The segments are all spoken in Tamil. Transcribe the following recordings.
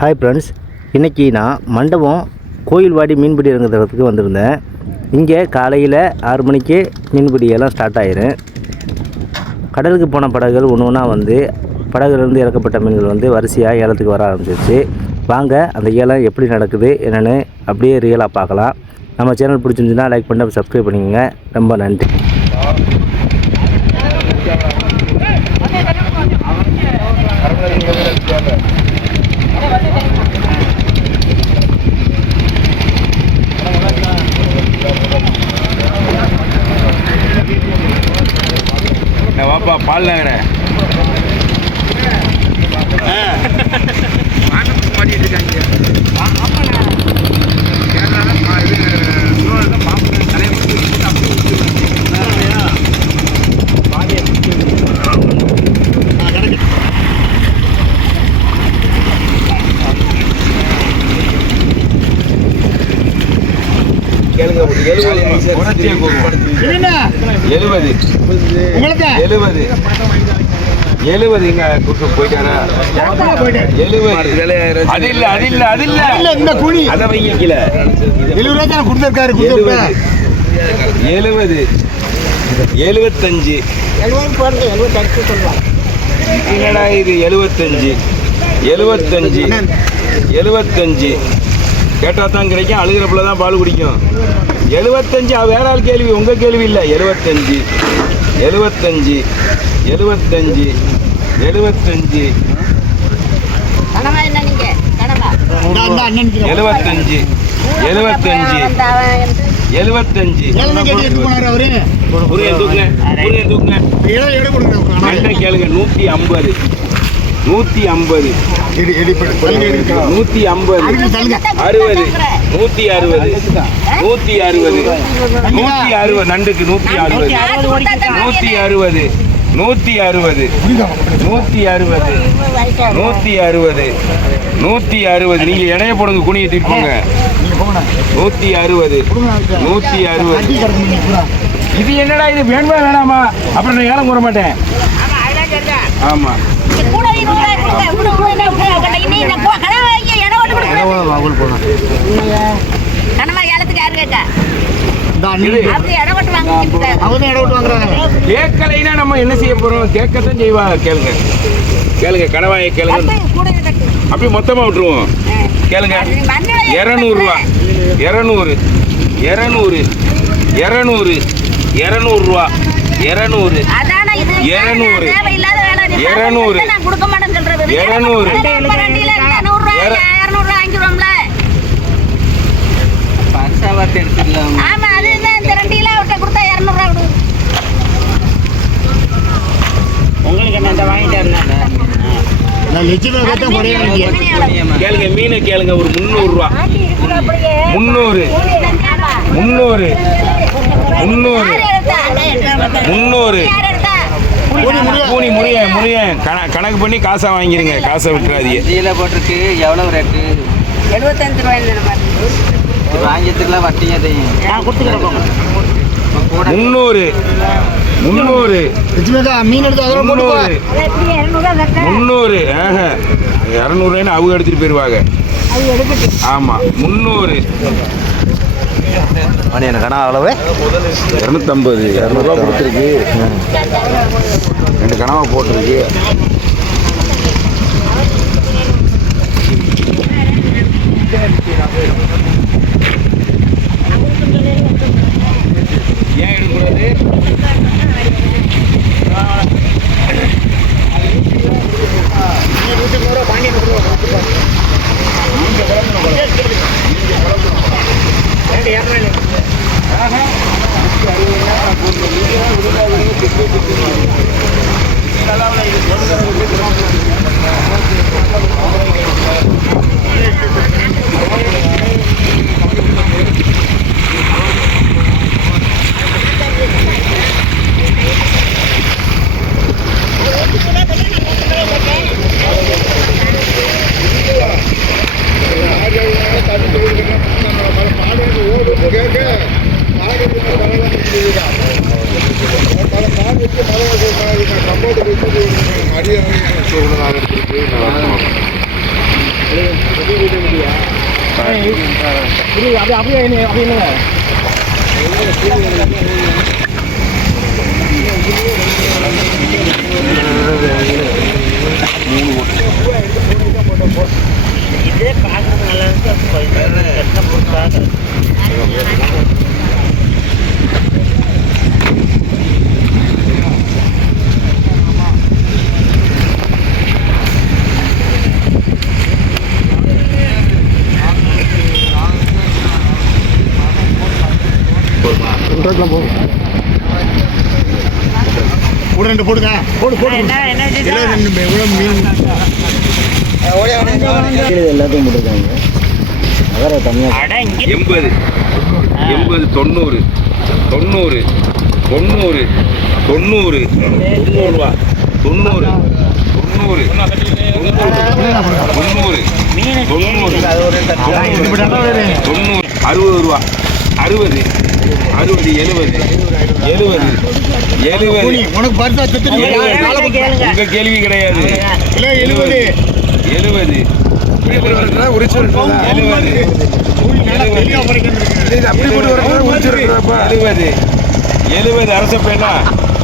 ஹாய் ஃப்ரெண்ட்ஸ், இன்றைக்கி நான் மண்டபம் கோயில்வாடி மீன்பிடி இறங்குறதுக்கு வந்திருந்தேன். இங்கே காலையில் 6 மணிக்கு மீன்பிடியெல்லாம் ஸ்டார்ட் ஆயிரும். கடலுக்கு போன படகுகள் ஒன்று ஒன்றா வந்து படகுலேருந்து இறக்கப்பட்ட மீன்கள் வந்து வரிசையாக ஏலத்துக்கு வர ஆரம்பிச்சிருச்சு. வாங்க அந்த ஏலம் எப்படி நடக்குது என்னென்னு அப்படியே ரியலாக பார்க்கலாம். நம்ம சேனல் பிடிச்சிருந்துச்சுன்னா லைக் பண்ணி சப்ஸ்கிரைப் பண்ணிக்கோங்க. ரொம்ப நன்றி. வாப்பா பால் நகரேன் மாட்டிட்டு இருக்காங்க. கேளுங்க, 70 இங்க கூட்டு போயிட்டாரா? 70 அது இல்ல இந்த கூலி அத வைக்கல. 70 ரூபாய் தான் கொடுத்திருக்காரு. 70 75 என்னடா இது? 75 கேட்டா தான் கிடைக்கும். அழுகிறப்பல தான் பால் குடிக்கும். 75 வேற ஆள் கேள்வி, உங்க கேள்வி இல்லை. 75 75 75 75 கேளுங்க. 150 150 நண்டுக்கு 160 நீங்க இணைய போடுங்க. குனியை தீர்ப்போங்க. 160 இது என்னடா இது? வேணுமா வேணாமா? அப்புறம் நான் ஏலம் கூற மாட்டேன். ஆமா கேட்கலைன்னா நம்ம என்ன செய்ய போறோம்? கேட்கத்தான் செய்வாங்க. கேளுங்க கணவாயை கேளுங்க. அப்படி மொத்தமா விட்டுருவோம். கேளுங்க. 200 ரூபா 200 200 200 200 ரூபா 200 கேளுங்க. மீனை கேளுங்க. ஒரு 300 ரூபா 300 கூனி முறியன் கணக்கு பண்ணி காசை வாங்கிருங்க. காசை விட்டுறாதீங்க. இதில் போட்டிருக்கு எவ்வளவு ரேட்டு? 75 ரூபாய். வாங்கியதுக்குலாம் வட்டிங்க 300 200 அவங்க எடுத்துட்டு போயிருவாங்க. ஆமா 300 கணா அளவு 250 200 ரூபா கொடுத்துருக்கு. 2 கனவா போட்டிருக்கு. ஏன் எடுக்கூடாது? ரெண்டு போடுங்க போடு போடு எவ்வளோ மீன் எல்லாத்தையும் போட்டுருக்காங்க. வேற கம்மியாக 80 80 90 90 90 90 ரூபா 90 60 ரூபா 60 60 70 70 உனக்கு பரிசா உங்க கேள்வி கிடையாது. 70 70 70 அரச பேனா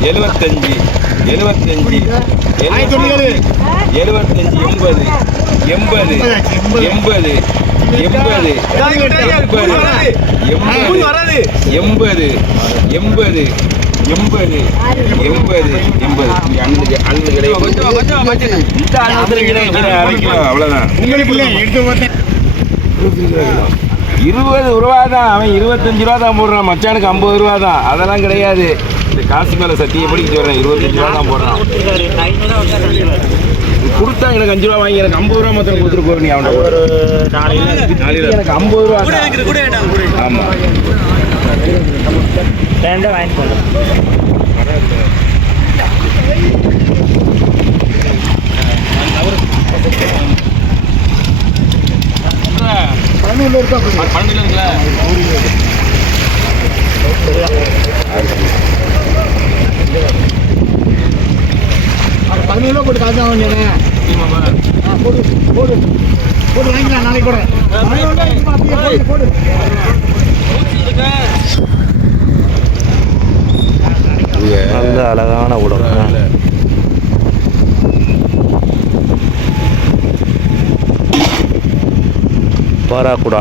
75 75 75 80 80 80 அவ்வளவுதான். 20 ரூபா தான். அவன் 25 ரூபா தான் போடுறான். மச்சானுக்கு 50 ரூபா தான். அதெல்லாம் கிடையாது. இந்த காசு மேல சத்தியப்படி சொல்றேன். 25 ரூபா தான் போடுறான். கொடுத்தா எனக்கு 5 ரூபா வாங்கி எனக்கு 50 ரூபா மாத்திரம் கொடுத்துட்டு போற. நீ அவன் எனக்கு 50 ரூபா தான். ஆமா $11 போட்டு காசு வாங்கினேன். போடு போடு போட்டு வாங்கிக்கலாம். நாளைக்கு போடுறேன். போடு நல்ல அழகான உடம்பு. பாராக்குடா